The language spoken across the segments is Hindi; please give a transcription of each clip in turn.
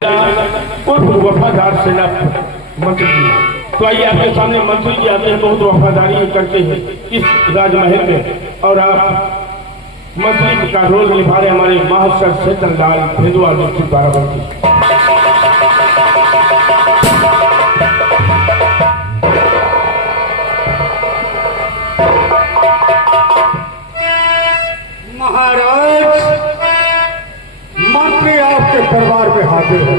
उर्फ वफादार सेना मंत्री जी। तो आइए आपके सामने मंत्री जी आते हैं, बहुत वफादारी करते हैं इस राजमहल में, और आप मंत्री का रोल निभा रहे हमारे महासर चेतन लाल भेदुआ डिस्ट्रिक्ट बाराबंकी। महाराज, मंत्री आपके दरबार में हाजिर है।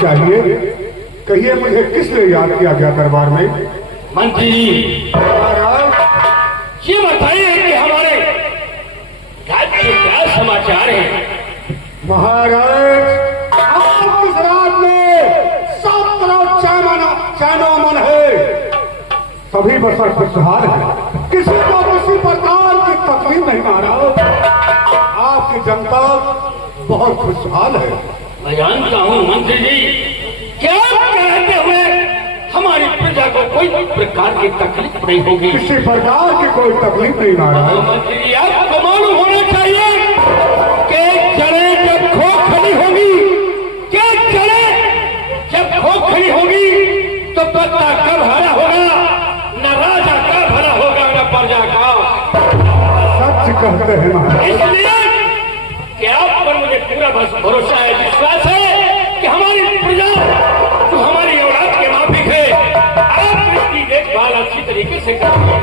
चाहिए, कहिए मुझे किस लिए याद किया गया दरबार में? मंत्री जी, महाराज ये बताइए कि हमारे राज्य के क्या समाचार हैं? महाराज, आपकी रात में सब तरफ चाइना मन है, सभी बसर खुशहाल है, किसी को किसी प्रकार की तकलीफ नहीं। महाराज, आपकी जनता बहुत खुशहाल है। मैं जानता हूँ मंत्री जी, क्या कहते हुए हमारी प्रजा को कोई प्रकार की तकलीफ नहीं होगी। किसी प्रकार की कोई तकलीफ नहीं। महाराज मंत्री जी, आपको मालूम होना चाहिए कि जड़ें जब खोखली होगी, क्या जड़ें जब खोखली होगी तो पत्ता कब हरा होगा, न राजा कब हरा होगा, न प्रजा का। सच कहते हैं महाराज। इसलिए कि आप पर मुझे पूरा भरोसा है, विश्वास है कि हमारी प्रजा तो हमारी औलाद के माफिक है, आप इसकी देखभाल अच्छी तरीके से करेंगे।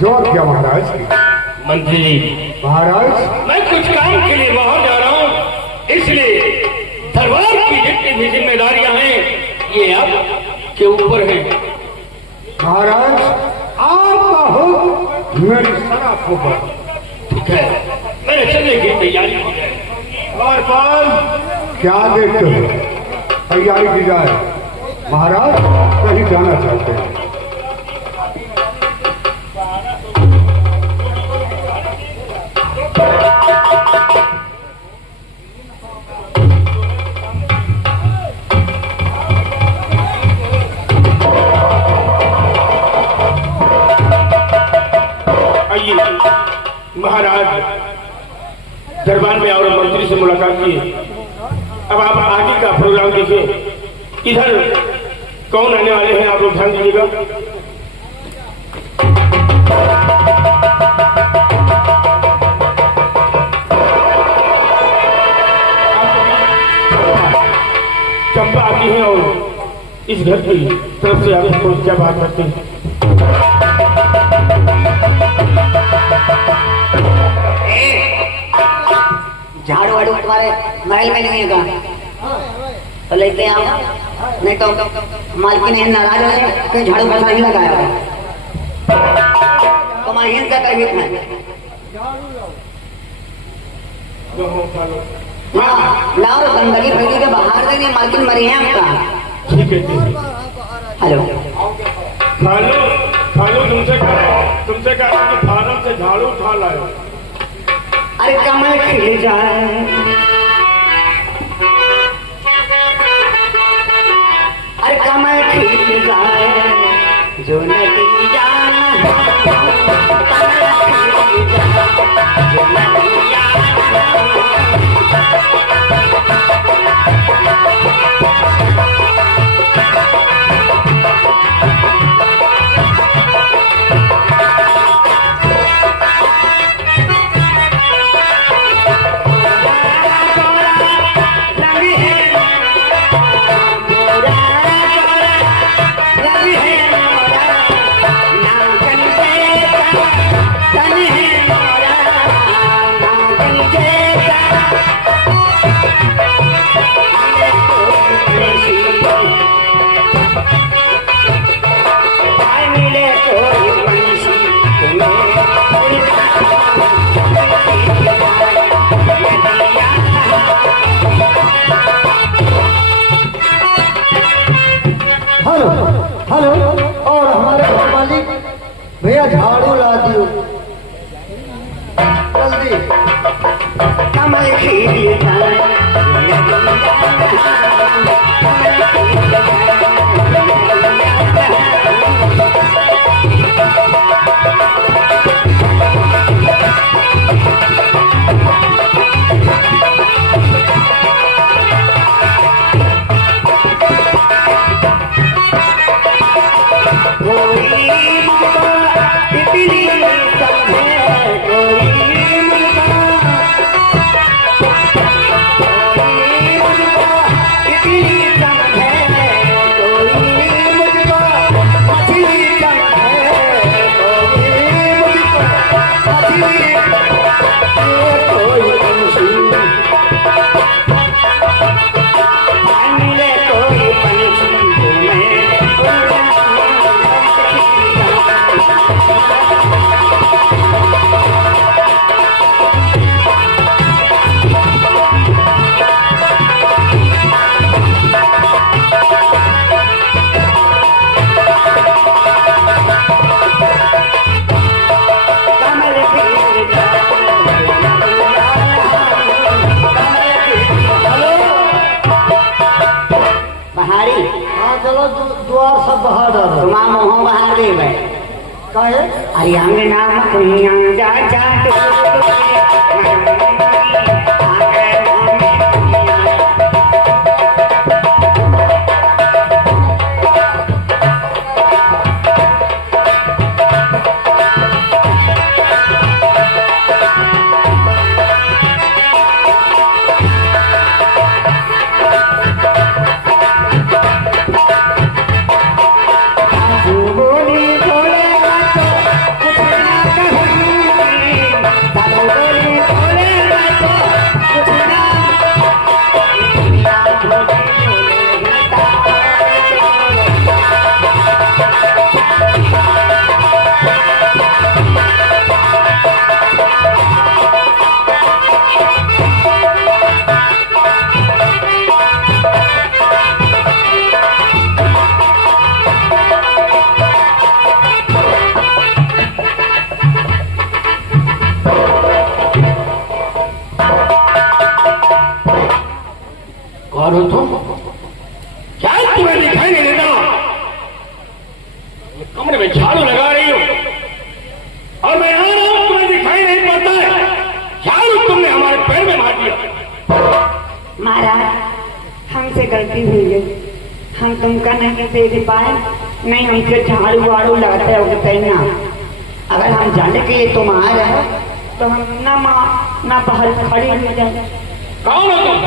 जोर क्या महाराज? मंत्री जी, महाराज मैं कुछ काम के लिए बाहर जा रहा हूँ, इसलिए दरबार की जितनी भी जिम्मेदारियां हैं ये आपके ऊपर है। महाराज, आपका हुक्म मेरी सराफ होगा। ठीक है, मैंने चलने की तैयारी की है। और क्या देखते हो? तैयारी की जाए। महाराज कहीं जाना चाहते हैं? आइए महाराज, दरबार में और मंत्री से मुलाकात की। अब आप आगे का प्रोग्राम देखिए, इधर कौन आने वाले हैं आप लोग ध्यान दीजिएगा। चंपा आती है और इस घर की तरफ से आप इसको क्या बात करते हैं? झाड़ू वाड़ू तुम्हारे महल में नहीं है तो लेते आओ, नहीं तो मालकिन है नाराज हो जाए तो झाड़ू वाला नहीं लगाया तुम्हारी हिंसा का हित है। हाँ लाओ, गंदगी फैली के बाहर देंगे, मालकिन मरी है आपका। ठीक है, ठीक है। हेलो खालो, तुमसे कहा कि फार्म से झाड़ू उठा लाओ। अरे कमल खिल जाए, अरे कमल खिल जाए जो नदी जाना, कमल खिल जाए जो नदी जाना। भैया झाड़ू ला दियो जल्दी। कमल खिल द्वार सब बहा डालो। तुम्हारा मोह बहा दे भाई काहे? अरे अंगना कुइया जा जा और हो तुम क्या तुम्हें दिखाई नहीं देता? ये कमरे में झाड़ू लगा रही हो और मैं आ रहा हूं, तुम्हें दिखाई नहीं पड़ता है? झाड़ू तुमने हमारे पैर में मार दिया। महाराज हमसे गलती हुई है, हम तुमका नहीं दे पाए, नहीं हमसे झाड़ू वाड़ू लगाते हो ना। अगर हम जाने के ये तुम आ रहे हो तो हम ना माँ ना बाहर खड़ी हो जाए। कौन हो तुम?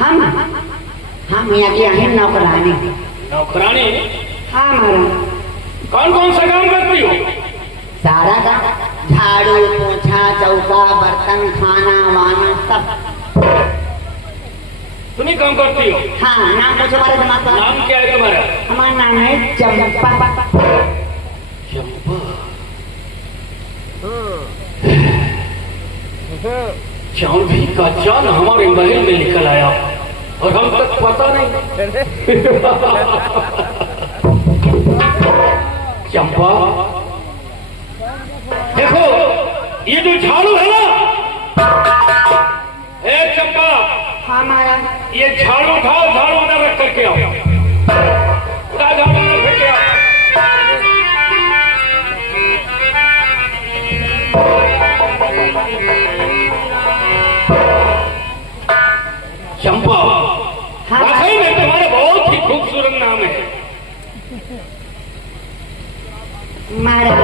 हम यहाँ की हैं नौकरानी। नौकरानी? हाँ महाराज। कौन कौन सा काम करती हो? सारा काम, झाड़ू पोछा चौका बर्तन खाना वाना सब तुम्ही काम करती हो? हाँ। नाम पूछो हमारे दिमाग का। नाम क्या है तुम्हारा? हमारा नाम है चंपा। चंपा? चांदी का चांद हमारे महल में निकल आया और हम तक पता नहीं। चंपा देखो, ये जो झाड़ू है ना, ए चंपा, हाँ महाराज। ये झाड़ू उठाओ, झाड़ू उधर रख करके आओ, उधर झाड़ू रख के आओ। चंपा, वाकई में तुम्हारा बहुत ही खूबसूरत नाम है। महाराज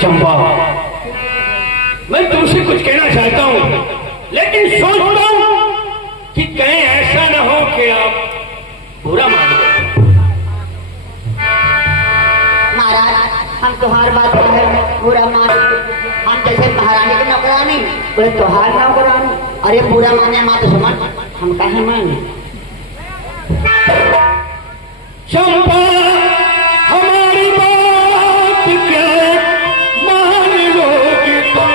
चंपा, मैं तुमसे कुछ कहना चाहता हूँ, लेकिन सोचता हूँ कि कहीं ऐसा न हो कि आप बुरा मान लो। हम तुम्हार बात है पूरा मान, हम जैसे महारानी की नौकरानी बोले तुहार नौकरानी। अरे पूरा माने मात सुमन, हम कहे माने। चंपा हमारी बात क्या मान लोगी तुम?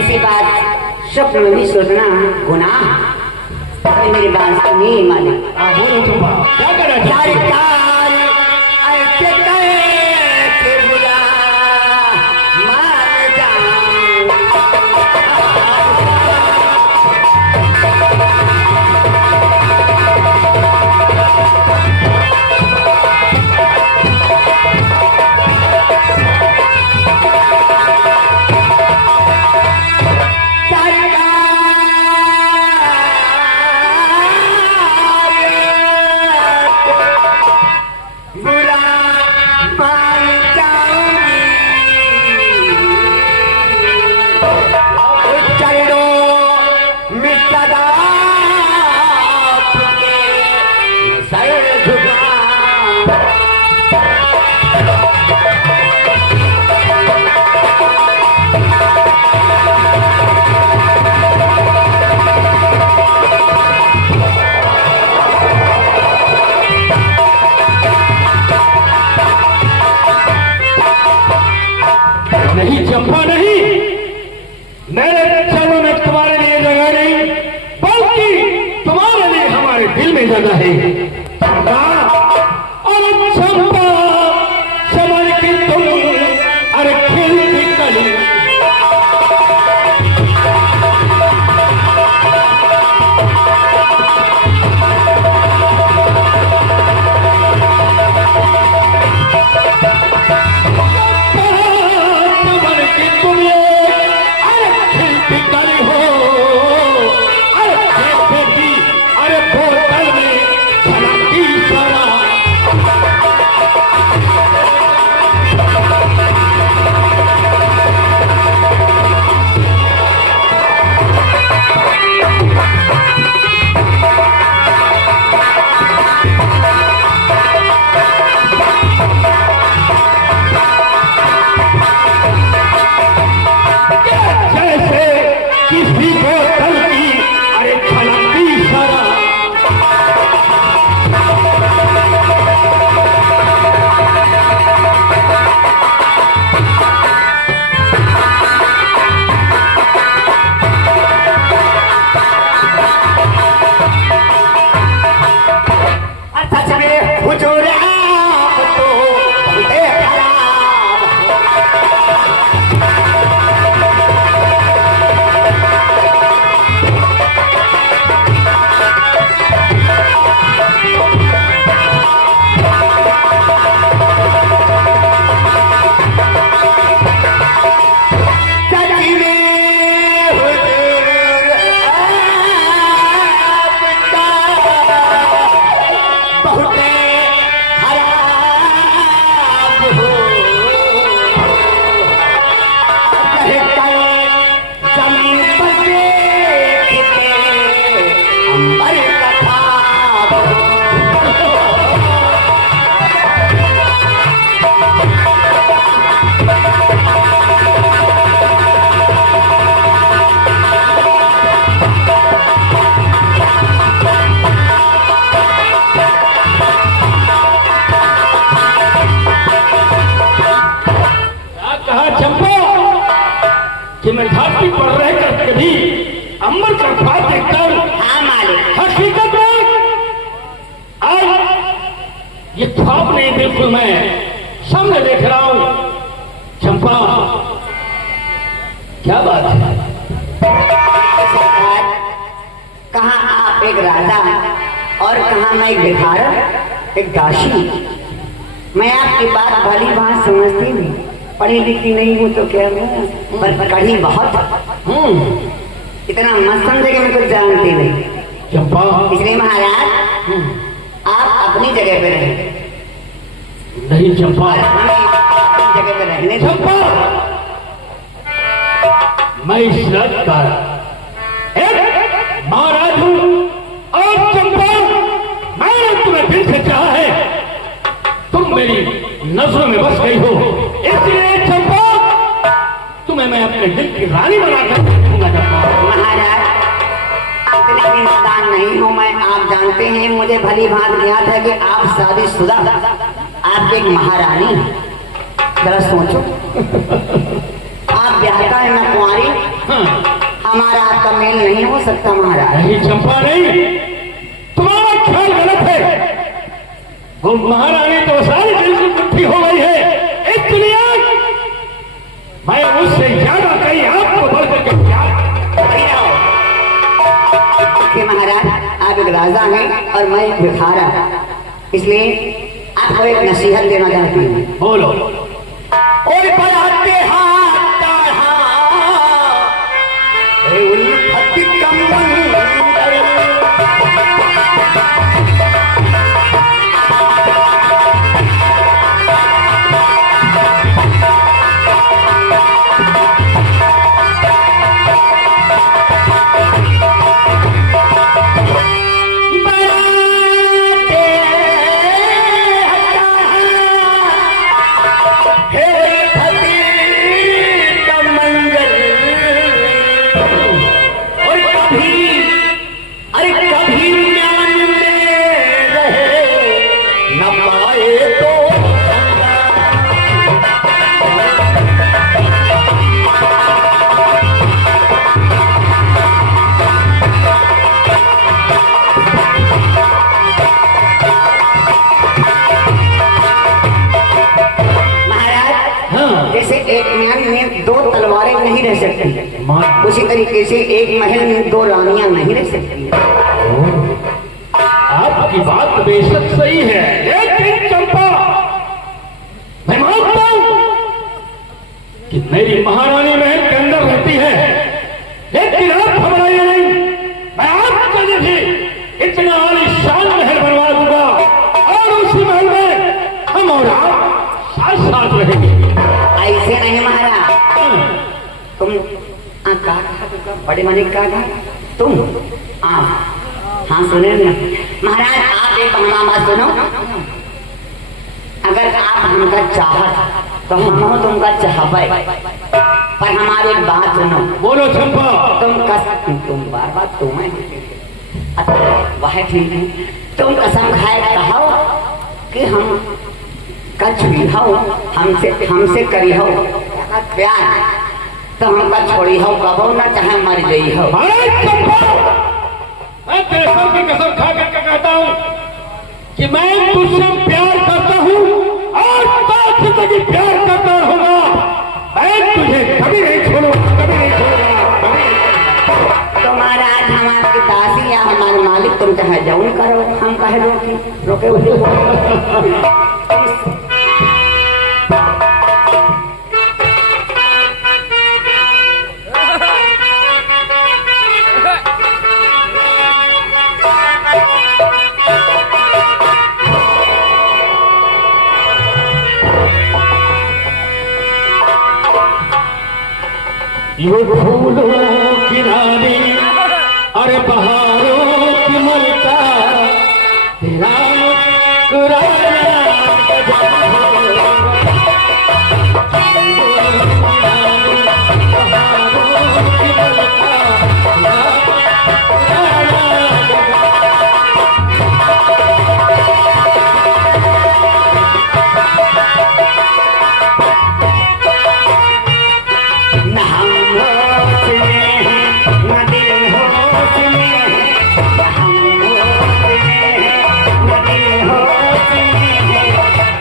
ऐसी बात स्वप्न में भी सोचना गुनाह। आपने मेरी बात सुनी मालिक। हाँ बोलो चंपा, क्या करना चाहती हो? सरकार ऐसे कैसे बुला मान जाऊं। नहीं चंपा नहीं, मेरे चरणों में तुम्हारे लिए जगह नहीं, बल्कि तुम्हारे लिए हमारे दिल में जगह है। चंपा और चंपा समझ के तुम अरे खिलती कली। कि मैं धरती पर रहकर कभी अंबर का ख्वाब देखता हूँ। हाँ मालिक। हकीकत में आज ये ख्वाब नहीं, बिल्कुल मैं सामने देख रहा हूँ। चंपा क्या बात है? सरकार, कहाँ आप एक राजा और कहाँ मैं एक भिखारी, एक दासी। मैं आपकी बात भली बात समझती हूँ, पढ़ी लिखी नहीं हूँ तो क्या हूँ, पर कड़ी बहुत। इतना मत समझे कि मैं कुछ जानती नहीं। चंपा इसलिए महाराज आप अपनी जगह पे रहे। नहीं चंपा, हमें अपनी जगह पे रहने दो। चंपा मैं इस राज का एक महाराज हूँ और चंपा मैंने तुम्हें दिल से चाहा है, तुम मेरी नजरों में बस गई हो, इसलिए चंपा तुम्हें मैं अपने दिल की रानी बनाकर रखूंगा। महाराज इतने भी इंसान नहीं हूँ मैं, आप जानते हैं, मुझे भली भांति याद है कि आप शादीशुदा, आप एक महारानी हैं। जरा सोचो, आप ब्याहता है मैं कुंवारी, हाँ। हमारा आपका मेल नहीं हो सकता महाराज। नहीं चंपा नहीं, तुम्हारा ख्याल गलत है। वो महारानी तो सारी बिल्कुल मुट्ठी हो गई है इस दुनिया। मैं उससे ज्यादा कहीं आपको बढ़ करके प्यार कि महाराज आप एक राजा हैं और मैं एक भिखारा, इसलिए आपको एक नसीहत देना चाहती हूँ। बोलो। और बढ़ाते हाथ उल्फत कमल दो तलवारें नहीं रह सकती, उसी तरीके से एक महल में दो रानियां नहीं रह सकती। आपकी बात बेशक सही है, लेकिन चंपा मैं मानता हूं कि मेरी महारानी महल के अंदर रहती है, लेकिन आप घबराइए नहीं। मैं आपके लिए इतना आलीशान महल बनवा दूंगा और उसी महल में हम और आप साथ साथ रहेंगे। ऐसे नहीं महाराज, तुम कहा बड़े माने कहा तुम हाँ सुने ना महाराज, आप एक बात सुनो। अगर आप हमका चाहत तो हम तुमका चाहबे, पर हमारी एक बात सुनो। बोलो चंपा। तुम बार बार तुम्हें वह ठीक है, तुम कसम खाए कहो कि हम कछ भी हो हमसे करी हो प्यार, तो हमका छोड़ी हो कबो ना चाहे मर गई हो। मैं तेरे सर की कसम खा करके कहता हूँ कि मैं तुझसे प्यार करता हूँ और साथ जिंदगी प्यार करता रहूंगा। मैं तुझे कभी नहीं छोड़ूंगा, कभी नहीं छोड़ूंगा। तुम्हारा आज हमारे दासी या हमारे मालिक तुम चाहे जौन करो, हम कहे रोके ये फूलों की रानी अरे बहारों की मलका तेरा मुस्कुराना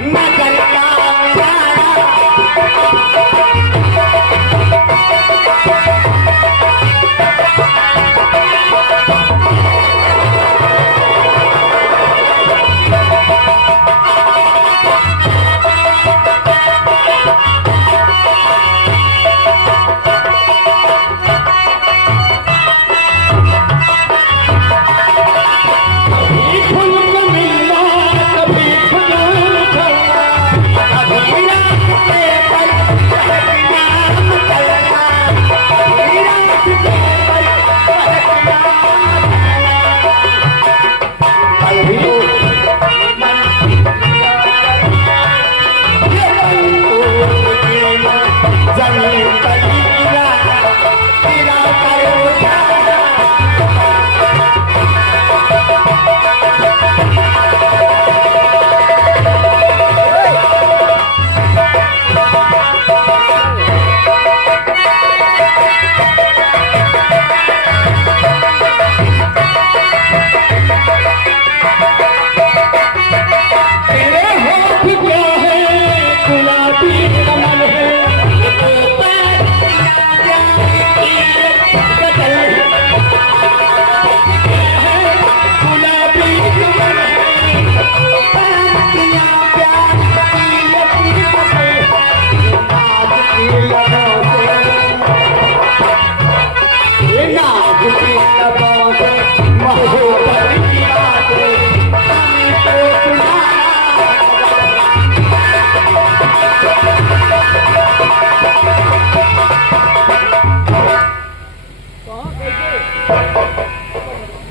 न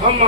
हम